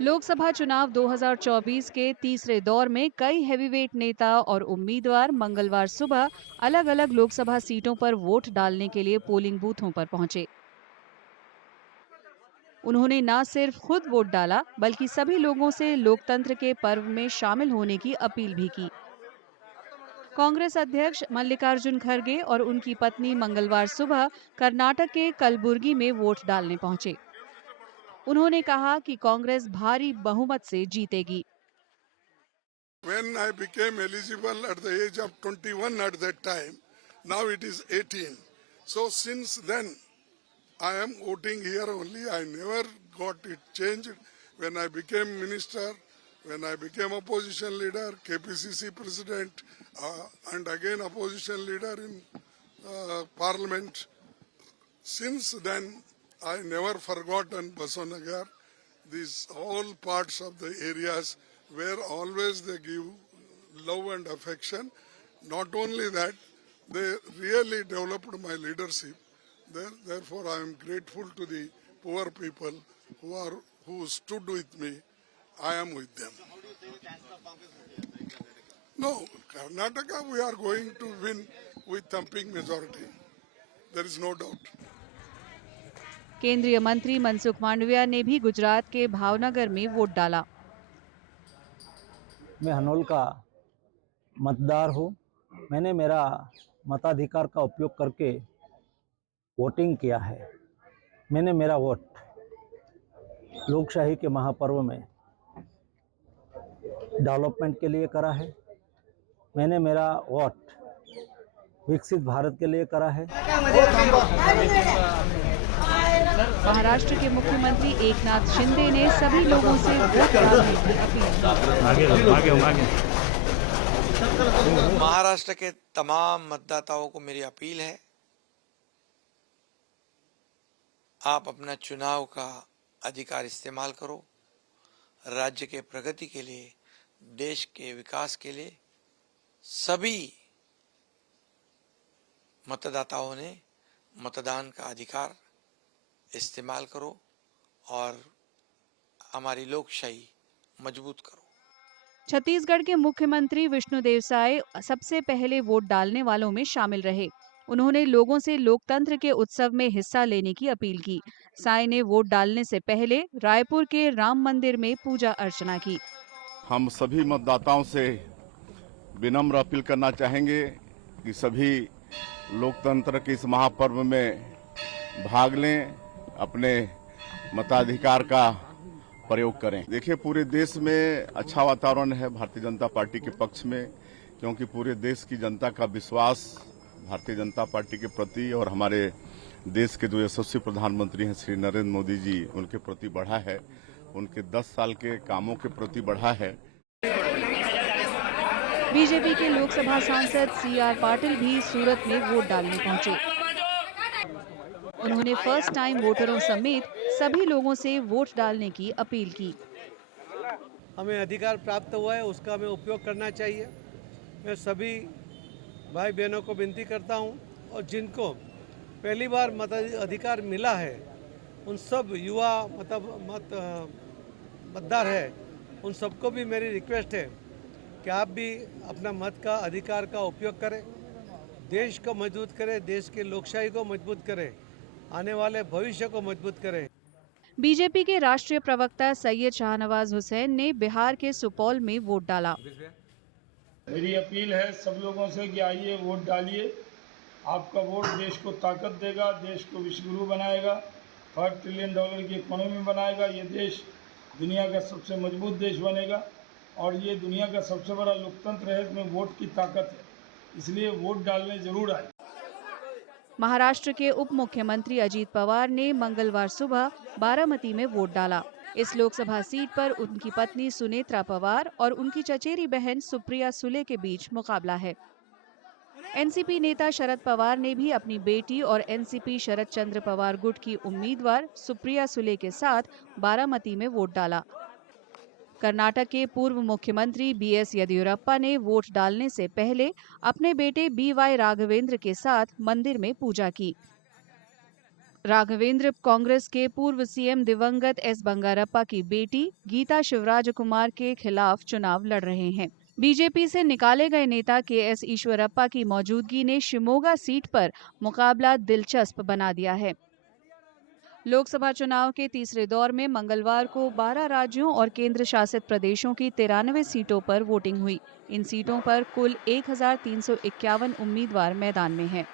लोकसभा चुनाव 2024 के तीसरे दौर में कई हैवीवेट नेता और उम्मीदवार मंगलवार सुबह अलग-अलग लोकसभा सीटों पर वोट डालने के लिए पोलिंग बूथों पर पहुंचे। उन्होंने न सिर्फ खुद वोट डाला, बल्कि सभी लोगों से लोकतंत्र के पर्व में शामिल होने की अपील भी की। कांग्रेस अध्यक्ष मल्लिकार्जुन खड़गे और उनकी पत्नी मंगलवार सुबह कर्नाटक के कलबुर्गी में वोट डालने पहुंचे। उन्होंने कहा कि कांग्रेस भारी बहुमत से जीतेगी। When I became eligible at the age of 21 at that time, now it is 18. So since then, I am voting here only. I never got it changed. When I became minister, when I became opposition leader, KPCC president, and again opposition leader in parliament. Since then, I never forgotten Basanagar. These all parts of the areas where always they give love and affection. Not only that, they really developed my leadership. Therefore, I am grateful to the poor people who stood with me. I am with them. No, Karnataka we are going to win with thumping majority. There is no doubt. केंद्रीय मंत्री मनसुख मांडविया ने भी गुजरात के भावनगर में vote डाला। मैं हनोल का मतदार हूँ। मैंने मेरा मताधिकार का उपयोग करके वोटिंग किया है। मैंने मेरा वोट लोकशाही के महापर्व में डेवलपमेंट के लिए करा है। मैंने मेरा वोट विकसित भारत के लिए करा है। महाराष्ट्र के मुख्यमंत्री एकनाथ शिंदे ने सभी लोगों से वोट डालने की अपील की। महाराष्ट्र के तमाम मतदाताओं को मेरी अपील है, आप अपना चुनाव का अधिकार इस्तेमाल करो। राज्य के प्रगति के लिए, देश के विकास के लिए सभी मतदाताओं ने मतदान का अधिकार इस्तेमाल करो और हमारी लोकशाही मजबूत करो। छत्तीसगढ़ के मुख्यमंत्री विष्णुदेव साय सबसे पहले वोट डालने वालों में शामिल रहे। उन्होंने लोगों से लोकतंत्र के उत्सव में हिस्सा लेने की अपील की। साय ने वोट डालने से पहले रायपुर के राम मंदिर में पूजा अर्चना की। हम सभी मतदाताओं से विनम्र अपील करना चाहेंगे कि सभी लोकतंत्र के इस महापर्व में भाग लें, अपने मताधिकार का प्रयोग करें। देखिए, पूरे देश में अच्छा वातावरण है भारतीय जनता पार्टी के पक्ष में, क्योंकि पूरे देश की जनता का विश्वास भारतीय जनता पार्टी के प्रति और हमारे देश के जो यशस्वी प्रधानमंत्री हैं श्री नरेंद्र मोदी जी, उनके प्रति बढ़ा है। उनके 10 साल के कामों के प्रति बढ़ा है। बीजेपी के लोकसभा सांसद CR पाटिल भी सूरत में वोट डालने पहुंचे। उन्होंने फर्स्ट टाइम वोटरों समेत सभी लोगों से वोट डालने की अपील की। हमें अधिकार प्राप्त हुआ है, उसका हमें उपयोग करना चाहिए। मैं सभी भाई बहनों को विनती करता हूं, और जिनको पहली बार मताधिकार मिला है, उन सब युवा मतदार है, उन सबको भी मेरी रिक्वेस्ट है कि आप भी अपना मत का अधिकार का उपयोग करें, देश को मजबूत करें, देश की लोकशाही को मजबूत करें, आने वाले भविष्य को मजबूत करें। बीजेपी के राष्ट्रीय प्रवक्ता सैयद शाहनवाज हुसैन ने बिहार के सुपौल में वोट डाला। मेरी अपील है सब लोगों से कि आइए वोट डालिए। आपका वोट देश को ताकत देगा, देश को विश्वगुरु बनाएगा, $5 ट्रिलियन की इकोनॉमी बनाएगा। ये देश दुनिया का सबसे मजबूत देश बनेगा, और ये दुनिया का सबसे बड़ा लोकतंत्र है, इसमें वोट की ताकत है। इसलिए वोट डालने जरूर आए। महाराष्ट्र के उप मुख्यमंत्री अजीत पवार ने मंगलवार सुबह बारामती में वोट डाला। इस लोकसभा सीट पर उनकी पत्नी सुनेत्रा पवार और उनकी चचेरी बहन सुप्रिया सुले के बीच मुकाबला है। एनसीपी नेता शरद पवार ने भी अपनी बेटी और एनसीपी शरद चंद्र पवार गुट की उम्मीदवार सुप्रिया सुले के साथ बारामती में वोट डाला। कर्नाटक के पूर्व मुख्यमंत्री BS येदियुरप्पा ने वोट डालने से पहले अपने बेटे BY राघवेंद्र के साथ मंदिर में पूजा की। राघवेंद्र कांग्रेस के पूर्व सीएम दिवंगत एस बंगारप्पा की बेटी गीता शिवराज कुमार के खिलाफ चुनाव लड़ रहे हैं। बीजेपी से निकाले गए नेता के एस ईश्वरप्पा की मौजूदगी ने शिमोगा सीट पर मुकाबला दिलचस्प बना दिया है। लोकसभा चुनाव के तीसरे दौर में मंगलवार को 12 राज्यों और केंद्र शासित प्रदेशों की 93 सीटों पर वोटिंग हुई। इन सीटों पर कुल 1351 उम्मीदवार मैदान में हैं।